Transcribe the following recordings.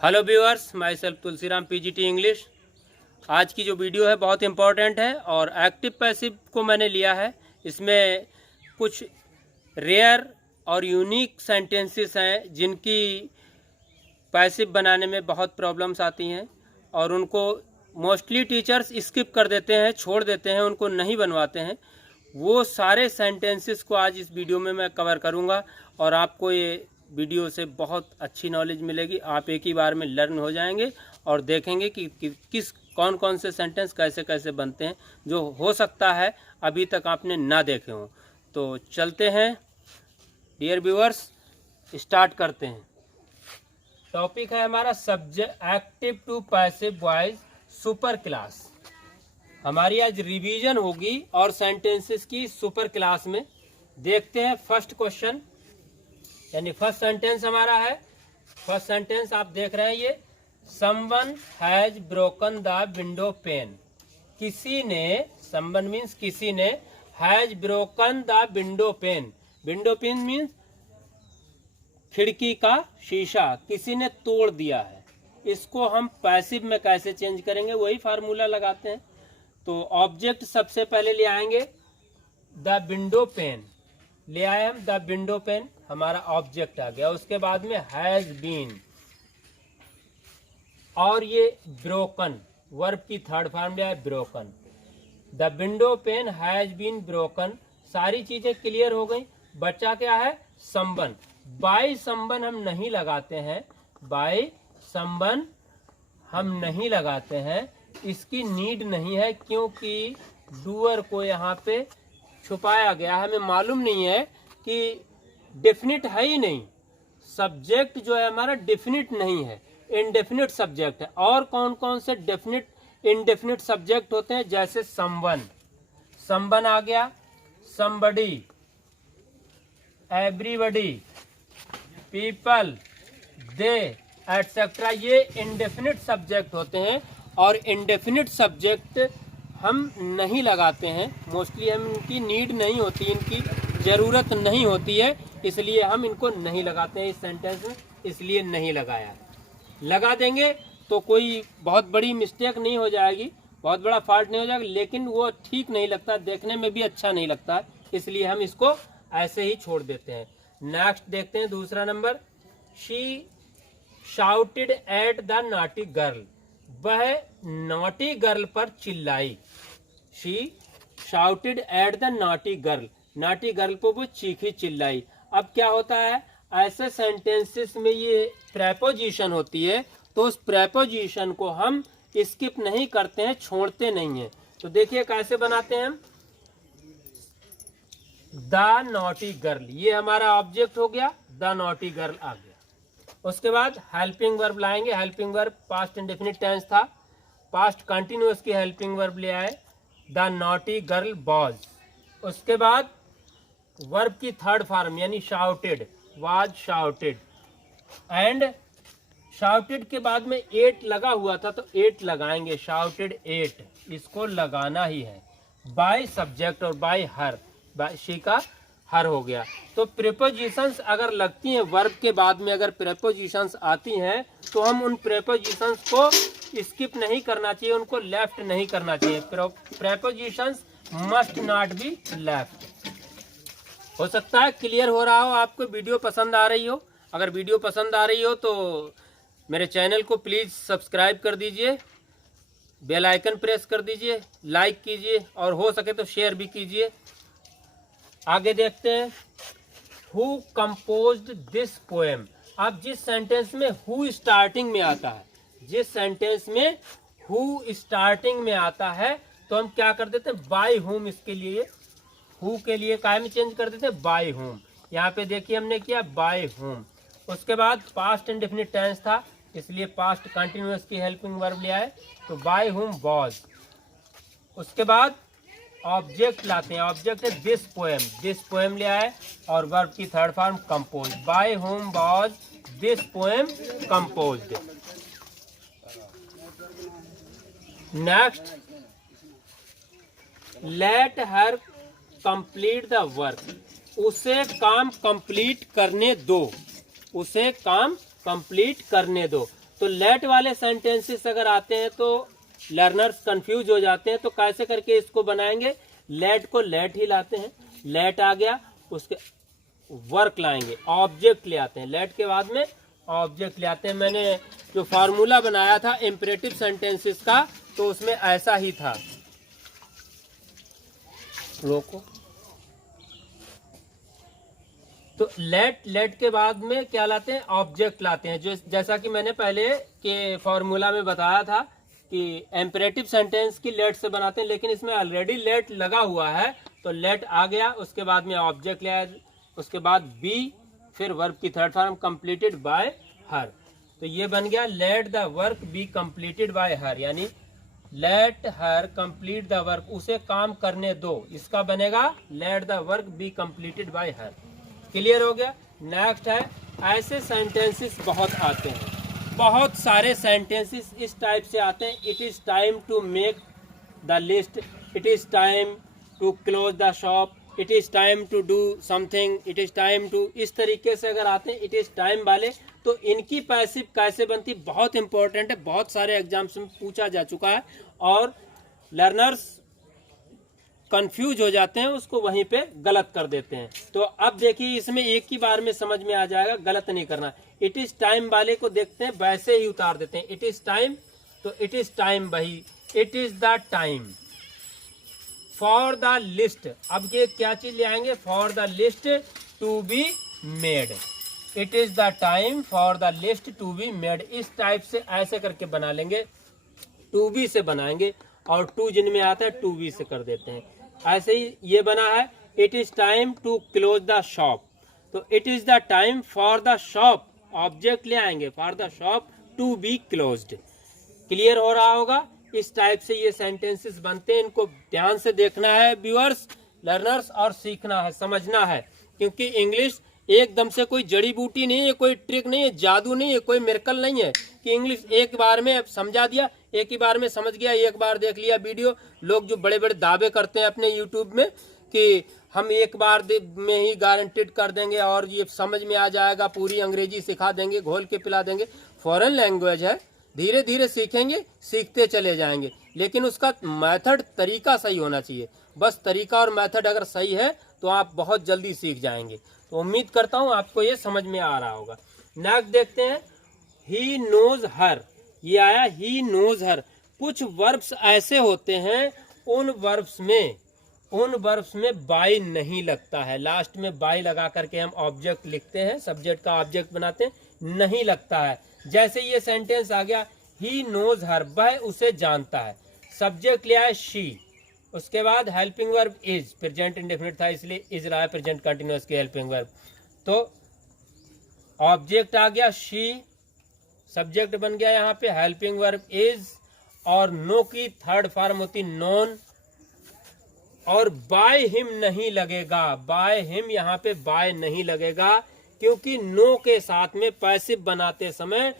Hello viewers, my self Tulsiram PGT English. आज की जो वीडियो है बहुत इंपॉर्टेंट है और एक्टिव पैसिव को मैंने लिया है। इसमें कुछ रेयर और यूनिक सेंटेंसेस हैं जिनकी पैसिव बनाने में बहुत प्रॉब्लम्स आती हैं और उनको मोस्टली टीचर्स स्किप कर देते हैं, छोड़ देते हैं, उनको नहीं बनवाते हैं। वो सारे सेंटेंसेस को आज इस वीडियो में मैं कवर करूँगा और आपको ये वीडियो से बहुत अच्छी नॉलेज मिलेगी। आप एक ही बार में लर्न हो जाएंगे और देखेंगे कि किस कौन कौन से सेंटेंस कैसे कैसे बनते हैं, जो हो सकता है अभी तक आपने ना देखे हों। तो चलते हैं डियर व्यूअर्स, स्टार्ट करते हैं। टॉपिक है हमारा subject active to passive voice super class. हमारी आज रिवीजन होगी और सेंटेंसेस की सुपर क्लास में। देखते हैं फर्स्ट क्वेश्चन, यानी फर्स्ट सेंटेंस हमारा है। फर्स्ट सेंटेंस आप देख रहे हैं ये, someone has broken the window pen. किसी ने, समवन मीन्स किसी ने, has broken the window pen. Window pane means खिड़की का शीशा, किसी ने तोड़ दिया है। इसको हम पैसिव में कैसे चेंज करेंगे, वही फार्मूला लगाते हैं। तो ऑब्जेक्ट सबसे पहले ले आएंगे, द विंडो पेन ले आए हम, द विंडो पेन हमारा ऑब्जेक्ट आ गया। उसके बाद में हैज बीन और ये ब्रोकन, वर्ब की थर्ड फॉर्म लिया है broken. The window pane has been broken. सारी चीजें क्लियर हो गई। बच्चा क्या है, समवन। बाय समवन हम नहीं लगाते हैं, बाय समवन हम नहीं लगाते हैं। इसकी नीड नहीं है क्योंकि डूअर को यहाँ पे छुपाया गया है। हमें मालूम नहीं है कि डेफिनिट है ही नहीं। सब्जेक्ट जो है हमारा डेफिनिट नहीं है, इनडेफिनिट सब्जेक्ट है। और कौन कौन से डेफिनिट इनडेफिनिट सब्जेक्ट होते हैं, जैसे समवन, समवन आ गया, समबडी, एवरीबडी, पीपल, दे, एटसेट्रा। ये इनडेफिनिट सब्जेक्ट होते हैं और इनडेफिनिट सब्जेक्ट हम नहीं लगाते हैं। मोस्टली हम इनकी नीड नहीं होती, इनकी ज़रूरत नहीं होती है, इसलिए हम इनको नहीं लगाते हैं इस सेंटेंस में, इसलिए नहीं लगाया। लगा देंगे तो कोई बहुत बड़ी मिस्टेक नहीं हो जाएगी, बहुत बड़ा फॉल्ट नहीं हो जाएगा, लेकिन वो ठीक नहीं लगता, देखने में भी अच्छा नहीं लगता, इसलिए हम इसको ऐसे ही छोड़ देते हैं। नेक्स्ट देखते हैं दूसरा number, she shouted at the naughty girl. वह नॉटी गर्ल पर चिल्लाई। She shouted at the naughty girl, naughty girl को वो चीखी चिल्लाई। अब क्या होता है, ऐसे सेंटेंसेस में ये प्रेपोजिशन होती है, तो उस प्रेपोजिशन को हम स्किप नहीं करते हैं, छोड़ते नहीं हैं। तो देखिए कैसे बनाते हैं हम, द नॉटी गर्ल, ये हमारा ऑब्जेक्ट हो गया, द नॉटी गर्ल आ गया। उसके बाद हेल्पिंग वर्ब लाएंगे। Helping verb past indefinite tense था, पास्ट कंटिन्यूअस की हेल्पिंग वर्ब ले आए, द नॉटी गर्ल वॉज। उसके बाद वर्ब की थर्ड फॉर्म यानी shouted, was shouted. And shouted के बाद में एट लगा हुआ था तो एट लगाएंगे, शाउटेड एट, इसको लगाना ही है। बाय सब्जेक्ट और बाय हर, बाय शी का हर हो गया। तो प्रेपोजिशंस अगर लगती हैं वर्ब के बाद में, अगर प्रेपोजिशंस आती हैं तो हम उन प्रेपोजिशंस को स्किप नहीं करना चाहिए, उनको लेफ्ट नहीं करना चाहिए। Prepositions must not be left. हो सकता है क्लियर हो रहा हो, आपको वीडियो पसंद आ रही हो। अगर वीडियो पसंद आ रही हो तो मेरे चैनल को प्लीज़ सब्सक्राइब कर दीजिए, बेल आइकन प्रेस कर दीजिए, लाइक कीजिए और हो सके तो शेयर भी कीजिए। आगे देखते हैं, हु कंपोज्ड दिस पोएम। अब जिस सेंटेंस में हु स्टार्टिंग में आता है, जिस सेंटेंस में हु स्टार्टिंग में आता है तो हम क्या कर देते हैं, बाय हुम। इसके लिए हु के लिए काय में चेंज कर देते हैं, बाय हुम। यहाँ पे देखिए हमने किया बाय हुम। उसके बाद पास्ट इंडेफिनिट टेंस था, इसलिए पास्ट कंटिन्यूअस की हेल्पिंग वर्ब ले आए, तो बाय हुम वॉज। उसके बाद ऑब्जेक्ट लाते हैं, ऑब्जेक्ट है दिस पोएम, दिस पोएम ले आए और वर्ब की third form compose, by whom was this poem composed. Next, late her complete the work. उसे काम कंप्लीट करने दो, उसे काम कंप्लीट करने दो। तो लेट वाले सेंटेंसेस अगर आते हैं तो लर्नर्स कंफ्यूज हो जाते हैं। तो कैसे करके इसको बनाएंगे, लेट को लेट ही लाते हैं, लेट आ गया, उसके वर्क लाएंगे, ऑब्जेक्ट ले आते हैं, लेट के बाद में ऑब्जेक्ट ले आते हैं। मैंने जो फार्मूला बनाया था इम्परेटिव सेंटेंसेस का, तो उसमें ऐसा ही था। रोको। तो लेट के बाद में क्या लाते हैं, ऑब्जेक्ट लाते हैं। जो जैसा कि मैंने पहले के फॉर्मूला में बताया था कि इम्परेटिव सेंटेंस की लेट से बनाते हैं, लेकिन इसमें ऑलरेडी लेट लगा हुआ है, तो लेट आ गया, उसके बाद में ऑब्जेक्ट ले आया, उसके बाद बी, फिर वर्ब की third form completed by her. तो ये बन गया let the work be completed by her, यानी let her complete the work, उसे काम करने दो। इसका बनेगा let the work be completed by her. Clear हो गया। नेक्स्ट है, ऐसे सेंटेंसेस बहुत आते हैं, बहुत सारे सेंटेंसेस इस टाइप से आते हैं। It is time to make the list, it is time to close the shop, it is time to do something, it is time to, इस तरीके से अगर आते हैं इट इज टाइम वाले, तो इनकी पैसिव कैसे बनती, बहुत इंपॉर्टेंट है, बहुत सारे एग्जाम्स में पूछा जा चुका है और लर्नर्स कंफ्यूज हो जाते हैं, उसको वहीं पे गलत कर देते हैं। तो अब देखिए इसमें एक ही बार में समझ में आ जाएगा, गलत नहीं करना। इट इज टाइम वाले को देखते हैं वैसे ही उतार देते हैं, इट इज टाइम, तो इट इज टाइम वही, it is the time for the list. अब ये क्या चीज ले आएंगे, for the list to be made, it is the time for the list to be made. इस टाइप से ऐसे करके बना लेंगे, टू बी से बनाएंगे और टू जिनमें आता है टू बी से कर देते हैं। ऐसे ही ये बना है, it is time to close the shop, तो it is the time for the shop, object ले आएंगे, for the shop to be closed. Clear हो रहा होगा। इस टाइप से ये सेंटेंसेस बनते हैं, इनको ध्यान से देखना है व्यूअर्स, लर्नर्स, और सीखना है, समझना है, क्योंकि इंग्लिश एकदम से कोई जड़ी बूटी नहीं है, कोई ट्रिक नहीं है, जादू नहीं है, कोई मिरेकल नहीं है कि इंग्लिश एक बार में समझा दिया, एक ही बार में समझ गया, एक बार देख लिया वीडियो। लोग जो बड़े बड़े दावे करते हैं अपने यूट्यूब में कि हम एक बार में ही गारंटेड कर देंगे और ये समझ में आ जाएगा, पूरी अंग्रेजी सिखा देंगे, घोल के पिला देंगे। फॉरेन लैंग्वेज है, धीरे धीरे सीखेंगे, सीखते चले जाएंगे, लेकिन उसका मेथड, तरीका सही होना चाहिए। बस तरीका और मेथड अगर सही है तो आप बहुत जल्दी सीख जाएंगे। तो उम्मीद करता हूँ आपको ये समझ में आ रहा होगा। नेक्स्ट देखते हैं, ही नोज हर, ये आया ही नोज हर। कुछ वर्ब्स ऐसे होते हैं, उन वर्ब्स में बाई नहीं लगता है, लास्ट में बाई लगा करके हम ऑब्जेक्ट लिखते हैं, सब्जेक्ट का ऑब्जेक्ट बनाते हैं, नहीं लगता है। जैसे ये सेंटेंस आ गया, ही नोज हर, वह उसे जानता है, सब्जेक्ट लिया है शी, उसके बाद helping verb is, present indefinite था इसलिए इज रहा है प्रेजेंट कंटिन्यूअस की हेल्पिंग वर्ब। तो ऑब्जेक्ट आ गया शी, सब्जेक्ट बन गया यहाँ पे हेल्पिंग वर्ब इज, और नो की थर्ड फॉर्म होती नोन, और बाय हिम नहीं लगेगा, बाय हिम यहाँ पे बाय नहीं लगेगा, क्योंकि नो के साथ में पैसिव बनाते समय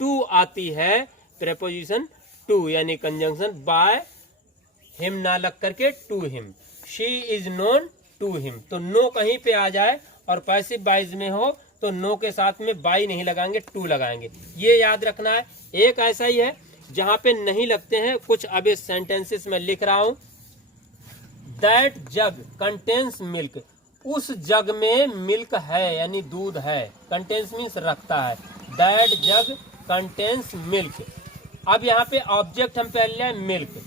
टू आती है, प्रेपोजिशन टू, यानी कंजंक्शन बाय हिम ना लग करके to him, she is known to him. तो नो कहीं पे आ जाए और पैसिव वाइज में हो तो नो के साथ में बाई नहीं लगाएंगे, टू लगाएंगे, ये याद रखना है। एक ऐसा ही है जहां पे नहीं लगते हैं कुछ, अब इस सेंटेंसेस में लिख रहा हूं, दैट जग कंटेन्स मिल्क, उस जग में मिल्क है यानी दूध है, कंटेन्स मीन्स रखता है, दैट जग कंटेन्स मिल्क। अब यहाँ पे ऑब्जेक्ट हम पहले हैं milk,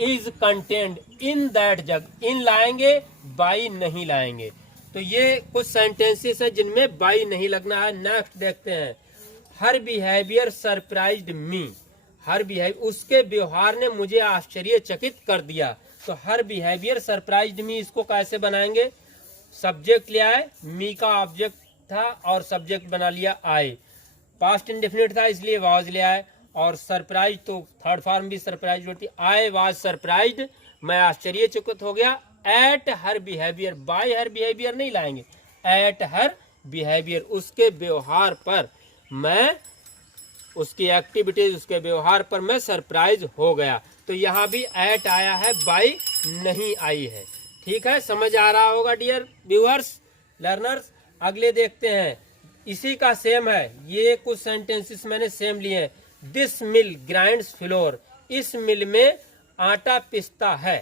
is contained in that jug, in लाएंगे, बाई नहीं लाएंगे। तो ये कुछ सेंटेंसेस है जिनमें बाई नहीं लगना है। नेक्स्ट देखते हैं, हर बिहेवियर सरप्राइज्ड मी, हर बिहेवियर, उसके व्यवहार ने मुझे आश्चर्यचकित कर दिया। तो हर बिहेवियर सरप्राइज्ड मी, इसको कैसे बनाएंगे, सब्जेक्ट लिया है, मी का ऑब्जेक्ट था और सब्जेक्ट बना लिया आई, पास्ट इंडेफिनिट था इसलिए वाज लिया है, और सरप्राइज तो थर्ड फॉर्म भी सरप्राइज होती है, आई वाज सरप्राइज्ड, मैं आश्चर्यचकित हो गया, at her behaviour, bye her behaviour नहीं लाएंगे, एट हर बिहेवियर, उसके व्यवहार पर, मैं उसकी एक्टिविटीज, उसके व्यवहार पर मैं सरप्राइज हो गया। तो यहाँ भी एट आया है, बाई नहीं आई है। ठीक है, समझ आ रहा होगा डियर व्यूअर्स, लर्नर्स। अगले देखते हैं, इसी का सेम है, ये कुछ सेंटेंसेस मैंने सेम लिए हैं, दिस मिल ग्राइंड्स फ्लोर, इस मिल में आटा पिसता है।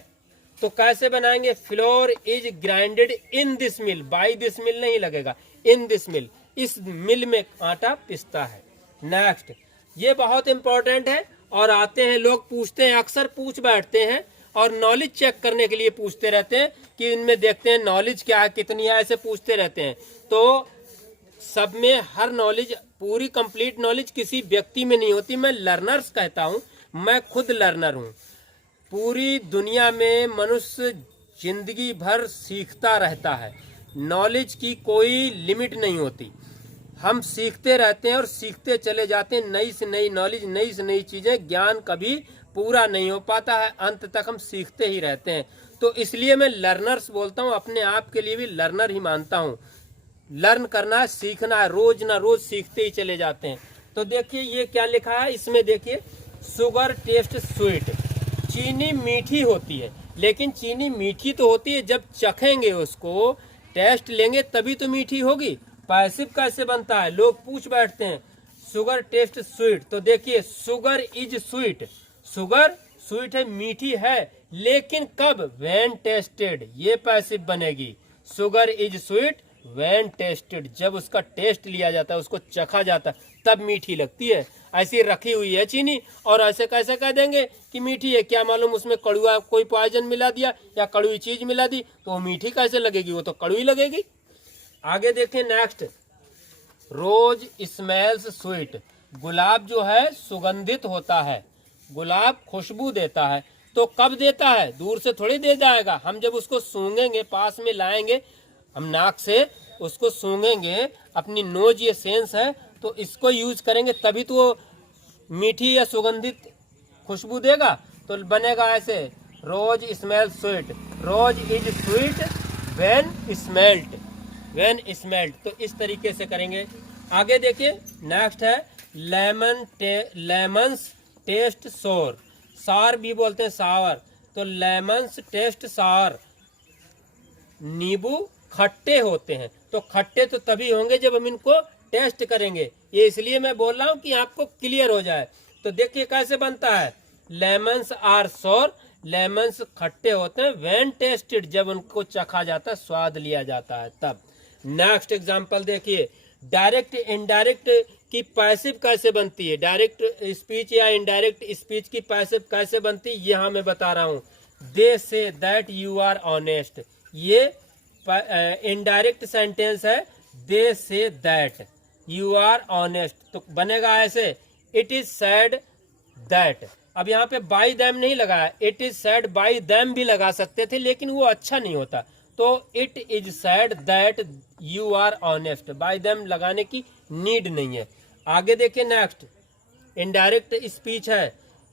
तो कैसे बनाएंगे, flour is grinded in this mill, by this mill नहीं लगेगा, इन दिस मिल, इस मिल में आटा पिसता है। नेक्स्ट, ये बहुत इंपॉर्टेंट है और आते हैं लोग पूछते हैं, अक्सर पूछ बैठते हैं और नॉलेज चेक करने के लिए पूछते रहते हैं कि इनमें देखते हैं नॉलेज क्या है, कितनी है, ऐसे पूछते रहते हैं। तो सब में हर नॉलेज, पूरी कंप्लीट नॉलेज किसी व्यक्ति में नहीं होती। मैं लर्नर्स कहता हूँ, मैं खुद लर्नर हूँ। पूरी दुनिया में मनुष्य जिंदगी भर सीखता रहता है, नॉलेज की कोई लिमिट नहीं होती। हम सीखते रहते हैं और सीखते चले जाते हैं, नई से नई नॉलेज, नई से नई चीजें, ज्ञान कभी पूरा नहीं हो पाता है, अंत तक हम सीखते ही रहते हैं। तो इसलिए मैं लर्नर्स बोलता हूँ, अपने आप के लिए भी लर्नर ही मानता हूँ। लर्न करना है, सीखना है, रोज ना रोज सीखते ही चले जाते हैं। तो देखिए ये क्या लिखा है इसमें, देखिए शुगर टेस्ट स्वीट, चीनी मीठी होती है, लेकिन चीनी मीठी तो होती है जब चखेंगे, उसको टेस्ट लेंगे तभी तो मीठी होगी। पैसिव कैसे बनता है, लोग पूछ बैठते हैं। शुगर टेस्ट स्वीट, तो देखिए sugar is sweet, sugar sweet है, मीठी है, लेकिन कब, व्हेन टेस्टेड, ये पैसिव बनेगी। Sugar is sweet when tested, जब उसका टेस्ट लिया जाता है, उसको चखा जाता है, तब मीठी लगती है। ऐसी रखी हुई है चीनी और ऐसे कैसे कह देंगे कि मीठी है, क्या मालूम उसमें कड़वा कोई पॉइजन मिला दिया या कड़वी चीज मिला दी, तो वो मीठी कैसे लगेगी, वो तो कड़वी लगेगी। आगे देखें नेक्स्ट, रोज स्मेल्स स्वीट, गुलाब जो है सुगंधित होता है, गुलाब खुशबू देता है। तो कब देता है, दूर से थोड़ी दे जाएगा, हम जब उसको सूंघेंगे, पास में लाएंगे, हम नाक से उसको सूंघेंगे, अपनी नोज ये सेंस है, तो इसको यूज करेंगे तभी तो वो मीठी या सुगंधित खुशबू देगा। तो बनेगा ऐसे, rose smell sweet, rose is sweet when smelt, when smelt. तो इस तरीके से करेंगे। आगे देखिए नेक्स्ट है लेमन्स टेस्ट सोर, सार भी बोलते हैं सावर, तो लेमन्स टेस्ट सार, नींबू खट्टे होते हैं। तो खट्टे तो तभी होंगे जब हम इनको टेस्ट करेंगे, ये इसलिए मैं बोल रहा हूँ कि आपको क्लियर हो जाए। तो देखिए कैसे बनता है, लेमन्स आर सोर, लेमन्स खट्टे होते हैं, व्हेन टेस्टेड, जब उनको चखा जाता है, स्वाद लिया जाता है तब। नेक्स्ट एग्जांपल देखिए, डायरेक्ट इनडायरेक्ट की पैसिव कैसे बनती है, डायरेक्ट स्पीच या इनडायरेक्ट स्पीच की पैसिव कैसे बनती है, यहाँ मैं बता रहा हूँ। They say that you are honest, ये इनडायरेक्ट सेंटेंस है, they say that you are honest, तो बनेगा ऐसे, इट इज सैड दैट। अब यहाँ पे बाई दैम नहीं लगाया, it is sad by them भी लगा सकते थे, लेकिन वो अच्छा नहीं होता। तो it is said that you are honest, by them लगाने की नीड नहीं है। आगे देखिए नेक्स्ट, इनडायरेक्ट स्पीच है,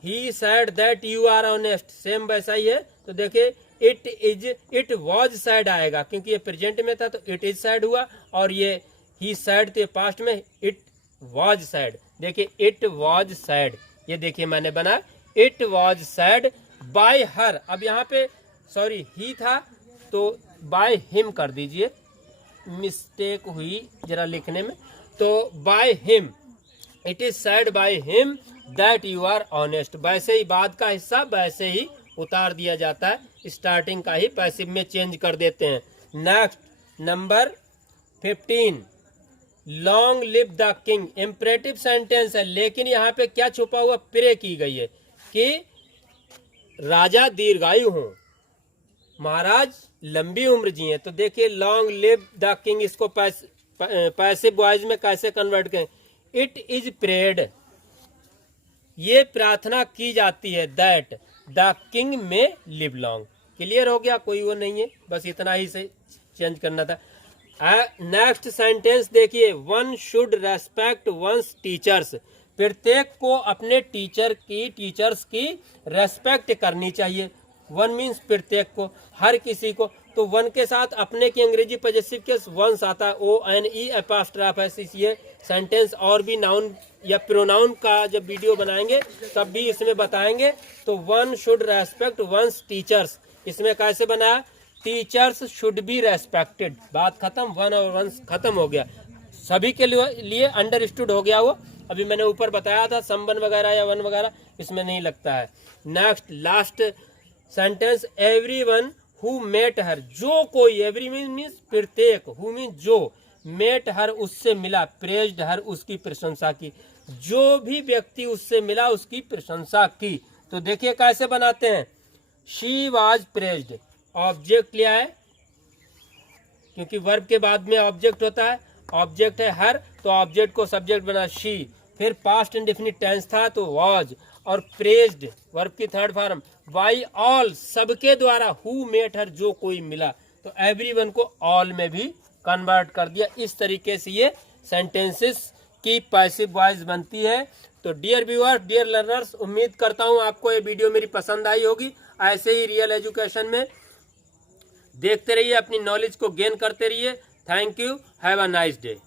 he said that you are honest, same वैसा ही है। तो देखिए इट वॉज सैड आएगा, क्योंकि ये प्रेजेंट में था तो इट इज सैड हुआ, और ये ही सैड थे पास्ट में, इट वॉज सैड। देखिए इट वॉज सैड, ये देखिए मैंने बना, इट वॉज सैड बाय हर। अब यहाँ पे सॉरी ही था तो बाय हिम कर दीजिए, मिस्टेक हुई जरा लिखने में, तो by him, it is said by him that you are honest. वैसे ही बाद का हिस्सा वैसे ही उतार दिया जाता है, स्टार्टिंग का ही पैसिव में चेंज कर देते हैं। Next number 15, long live the king, imperative sentence है, लेकिन यहाँ पे क्या छुपा हुआ, प्रे की गई है कि राजा दीर्घायु हो, महाराज लंबी उम्र जिए। तो देखिए लॉन्ग लिव द किंग, इसको पैसिव वॉइस में कैसे कन्वर्ट करें, इट इज प्रेड, ये प्रार्थना की जाती है, दैट द किंग में लिव लॉन्ग। क्लियर हो गया, कोई वो नहीं है, बस इतना ही से चेंज करना था। नेक्स्ट सेंटेंस देखिए, one should respect one's teachers, प्रत्येक को अपने टीचर्स की रेस्पेक्ट करनी चाहिए। वन मीन्स प्रत्येक को, हर किसी को। तो वन के साथ अपने की अंग्रेजी पॉजेसिव केस वंस आता है, ONE एपॉस्ट्रॉफ है। ये सेंटेंस और भी नाउन या प्रोनाउन का जब वीडियो बनाएंगे तब भी इसमें बताएंगे। तो one should respect one's teachers, इसमें कैसे बनाया, टीचर्स शुड बी रेस्पेक्टेड, बात खत्म, वन और वंस खत्म हो गया, सभी के लिए अंडरस्टूड हो गया वो। अभी मैंने ऊपर बताया था समवन वगैरह या वन वगैरह, इसमें नहीं लगता है। Next last sentence, everyone who met her, जो कोई, एवरी मीन्स प्रत्येक, हु मीन्स जो, मेट हर उससे मिला, प्रेज्ड हर उसकी प्रशंसा की, जो भी व्यक्ति उससे मिला उसकी प्रशंसा की। तो देखिए कैसे बनाते हैं, शी वाज प्रेज्ड, ऑब्जेक्ट लिया है क्योंकि वर्ब के बाद में ऑब्जेक्ट होता है, ऑब्जेक्ट है हर, तो ऑब्जेक्ट को सब्जेक्ट बना शी, फिर पास्ट इंडेफिनिट टेंस था तो वाज, और प्रेज्ड वर्ब की थर्ड फॉर्म, बाई ऑल सबके द्वारा, हु मेट हर जो कोई मिला, तो एवरीवन को ऑल में भी कन्वर्ट कर दिया। इस तरीके से ये सेंटेंसेस की पैसिव वॉइस बनती है। तो डियर व्यूअर्स, डियर लर्नर्स, उम्मीद करता हूँ आपको ये वीडियो मेरी पसंद आई होगी। ऐसे ही रियल एजुकेशन में देखते रहिए, अपनी नॉलेज को गेन करते रहिए। Thank you, have a nice day.